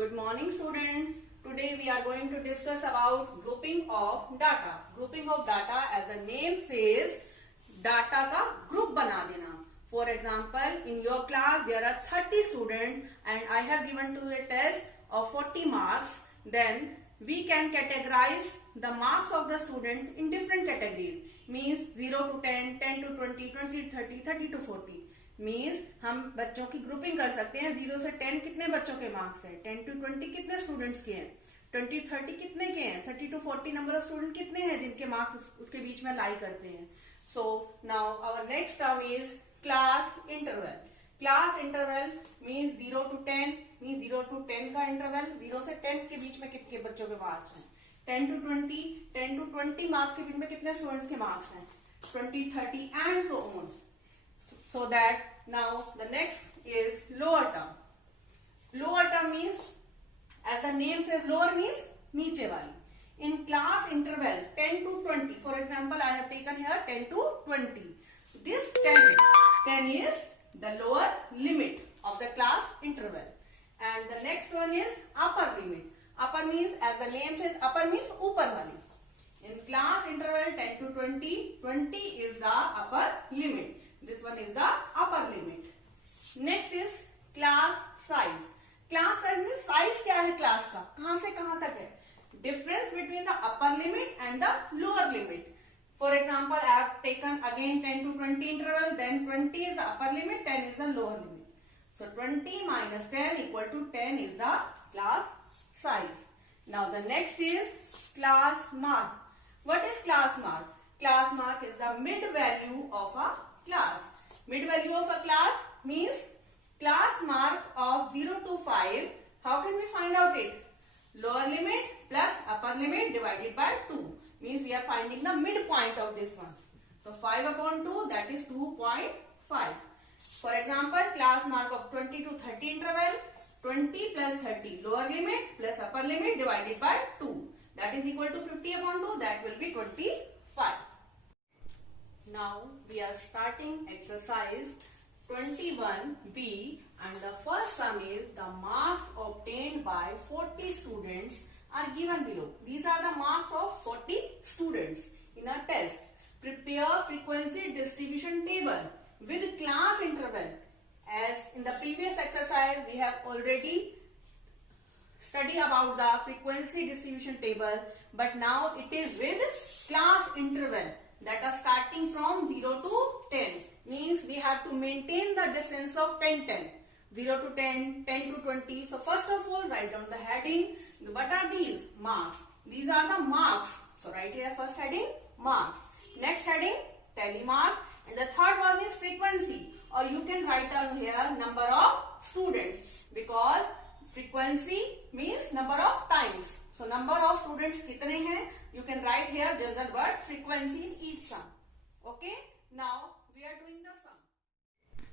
Good morning, students. Today we are going to discuss about grouping of data. Grouping of data, as the name says, data का group बना देना. For example, in your class there are 30 students and I have given to you a test of 40 marks. Then we can categorize the marks of the students in different categories. Means 0 to 10, 10 to 20, 20 to 30, 30 to 40. Means हम बच्चों की grouping कर सकते हैं. 0 से 10 कितने बच्चों के मार्क्स हैं, 10 to 20 कितने स्टूडेंट्स के हैं, 20 to 30 कितने के हैं, 30 to 40 नंबर ऑफ स्टूडेंट कितने हैं जिनके मार्क्स उसके बीच में लाई करते हैं. So now our next term is class interval. Class interval means 0 to 10 means 0 to 10 का इंटरवल. 0 से 10 के बीच में कितने बच्चों के मार्क्स हैं, 10 to 20, 10 to 20 मार्क्स के बीच में कितने स्टूडेंट्स के मार्क्स हैं, 20, 30 and so on. So that now the next is lower term. Lower term means, as the name says, lower means नीचे वाली. In class interval 10 to 20, for example, I have taken here 10 to 20. This 10 is the lower limit of the class interval. And the next one is upper limit. Upper means, as the name says, upper means ऊपर वाली. In class interval 10 to 20, 20 is the upper limit. This one is the upper limit. Next is class size. Class size means size क्या है class का, कहां से कहां तक है. Difference between the upper limit and the lower limit. For example, I have taken again 10 to 20 interval. Then 20 is the upper limit, 10 is the lower limit. So 20 minus 10 equal to 10 is the class size. Now the next is class mark. What is class mark? Class mark is the mid value of a class. Mid value of a class means class mark of 0 to 5. How can we find out it? Lower limit plus upper limit divided by 2. Means we are finding the midpoint of this one. So 5 upon 2, that is 2.5. For example, class mark of 20 to 30 interval, 20 plus 30, lower limit plus upper limit divided by 2. That is equal to 50 upon 2, that will be 25. Now we are starting exercise 21B and the first sum is the marks obtained by 40 students are given below. These are the marks of 40 students in a test. Prepare frequency distribution table with class interval. As in the previous exercise we have already studied about the frequency distribution table, but now it is with class interval. That are starting from 0 to 10. Means we have to maintain the distance of 10, 10. 0 to 10, 10 to 20. So first of all, write down the heading. What are these? Marks. These are the marks. So write here first heading, marks. Next heading, tally marks. And the third one is frequency. Or you can write down here number of students. Because frequency means number of times. So number of students कितने हैं? You can write here general word frequency in each sum. Okay. Now we are doing the sum.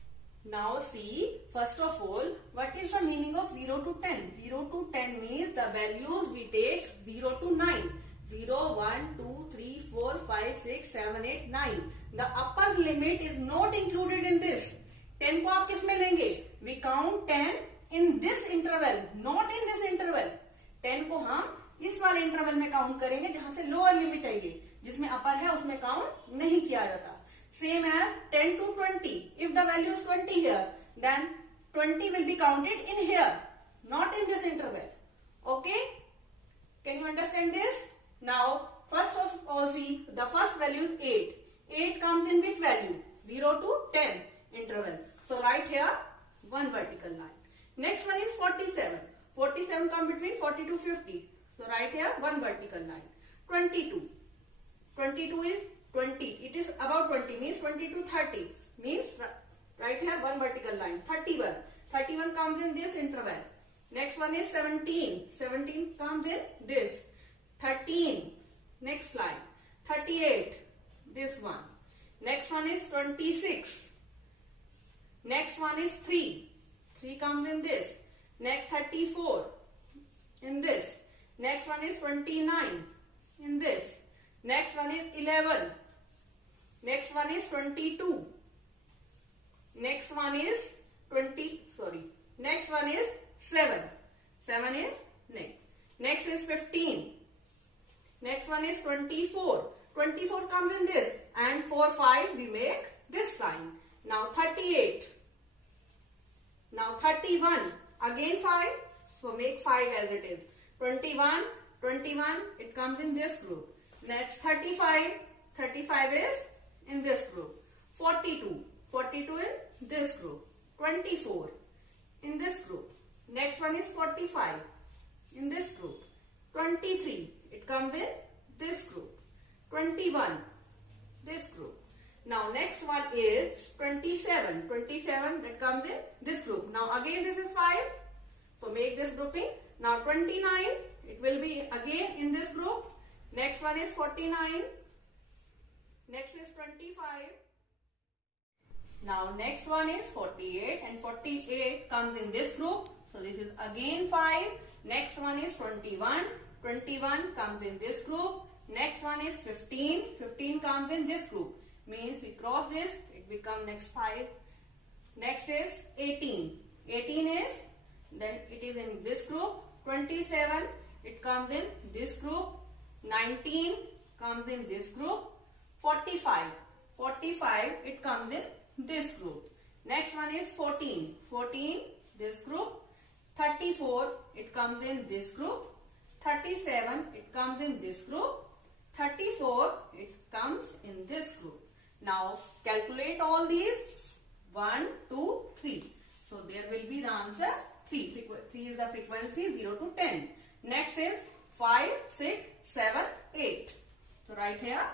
Now see, first of all, what is the meaning of 0 to 10? 0 to 10 means the values we take 0 to 9. 0, 1, 2, 3, 4, 5, 6, 7, 8, 9. The upper limit is not included in this. 10 को आप किसमें लेंगे? We count 10 in this interval, not in this interval. 10 को हम इस वाले interval में count करेंगे जहां से लोअर लिमिट है ये, जिसमें अपर है उसमें काउंट नहीं किया जाता. Same as 10 to 20. If the value is 20 here, then 20 will be counted in here, not in this interval. Okay? Can you understand this? Now, first of all, see, the first value is 8. 8 comes in which value? 0 to 10 interval. So write here one vertical line. Next one is 47. 47 comes between 40 to 50. So write here one vertical line. 22. 22 is 20. It is about 20 means 20 to 30. Means write here one vertical line. 31. 31 comes in this interval. Next one is 17. 17 comes in this. 13. Next line. 38. This one. Next one is 26. Next one is 3. 3 comes in this. Next 34. In this. Next one is 29 in this. Next one is 11. Next one is 22. Next one is 7. 7 is next. Next is 15. Next one is 24. 24 comes in this, and 4, 5 we make this sign. Now 38. Now 31. Again 5. So make 5 as it is. 21. 21 it comes in this group. Next 35. 35 is in this group. 42. 42 in this group. 24 in this group. Next one is 45 in this group. 23 it comes in this group. 21 this group. Now next one is 27. 27 that comes in this group. Now again this is 5. So make this grouping. Now 29 it will be again in this group. Next one is 49. Next is 25. Now next one is 48, and 48 comes in this group. So this is again 5. Next one is 21. 21 comes in this group. Next one is 15. 15 comes in this group. Means we cross this, it becomes next 5. Next is 18. 18 is, then it is in this group. 27 it comes in this group. 19 comes in this group. 45. 45 it comes in this group. Next one is 14. 14 this group. 34 it comes in this group. 37 it comes in this group. 34 it comes in this group. Now calculate all these. 1, 2, 3. So there will be the answer 3. 3 is the frequency 0 to 10. Next is 5, 6, 7, 8. So write here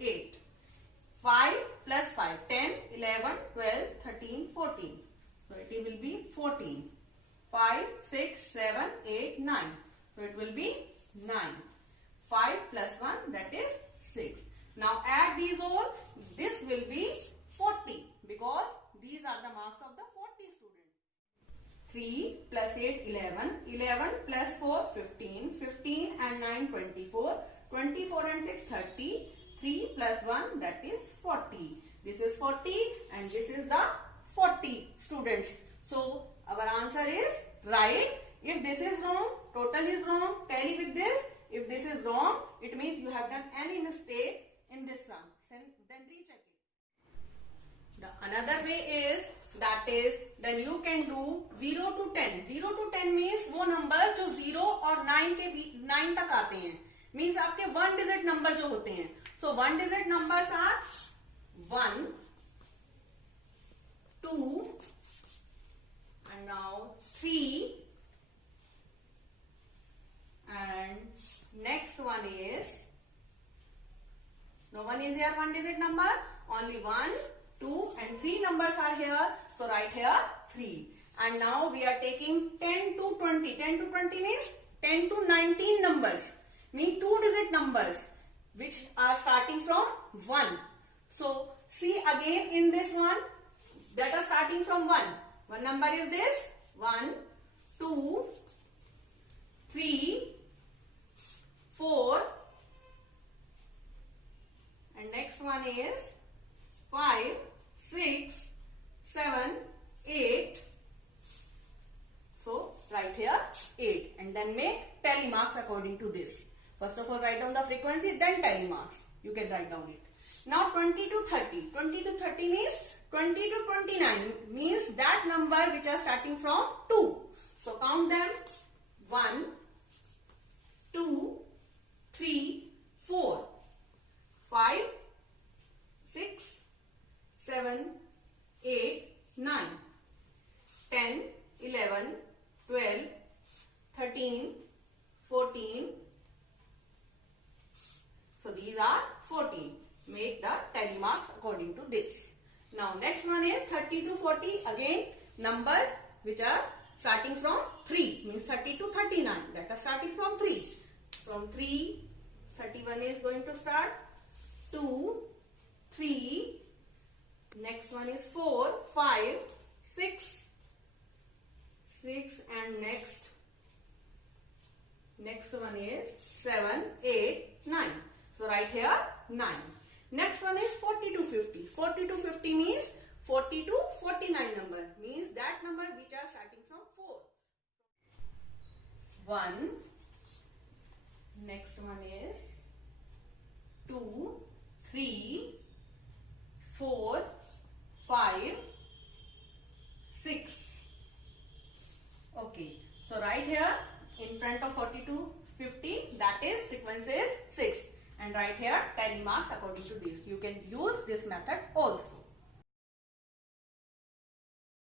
8. 5 plus 5, 10, 11, 12, 13, 14. So it will be 14. 5, 6, 7, 8, 9. So it will be 9. 5 plus 1 that is 6. Now add these all. This will be 40 because these are the marks of the 40 students. 3 plus 8, 11. 11 plus 4, 15. 15 and 9, 24. 24 and 6, 30. 3 plus 1 that is 40. This is 40 and this is the 40 students. So our answer is right. If this is wrong, total is wrong, tally with this. If this is wrong, it means you have done any mistake in this sum. Then recheck it. The another way is, that is, then you can do 0 to 10. 0 to 10 means वो number जो 0 और 9 तक आते हैं. Means आपके 1 digit number जो होते हैं. So 1 digit numbers are 1, 2, and now 3, and next one is, no one is here 1 digit number, only 1, 2 and 3 numbers are here. So write here 3. And now we are taking 10 to 20. 10 to 20 means 10 to 19 numbers. Mean 2 digit numbers which are starting from 1. So see again in this one that are starting from 1. One number is this. 1, 2, 3, 4, and next one is 5, 6, 7, 8. So write here 8 and then make tally marks according to this. First of all write down the frequency, then tally marks. You can write down it. Now 20 to 30. 20 to 30 means 20 to 29 means that number which are starting from 2. So count them. 1, 2, 3, 4, 5, 6, 7, 8, 9, 10, 11, 12, 13, 14. So these are 14. Make the tally marks according to this. Now next one is 30 to 40. Again numbers which are starting from 3 means 30 to 39. That are starting from 3. From 3, 31 is going to start. 2, 3. Next one is 4, 5, 6, 6 and next one is 7, 8, 9. So write here 9. Next one is 40 to 50. 40 to 50 means 40 to 49 number. Means that number which are starting from 4. 1, next one is 2, 3, 4, 5, 6. Okay, so right here in front of 42, 50, that is frequency is 6, and right here 10 marks according to this. You can use this method also.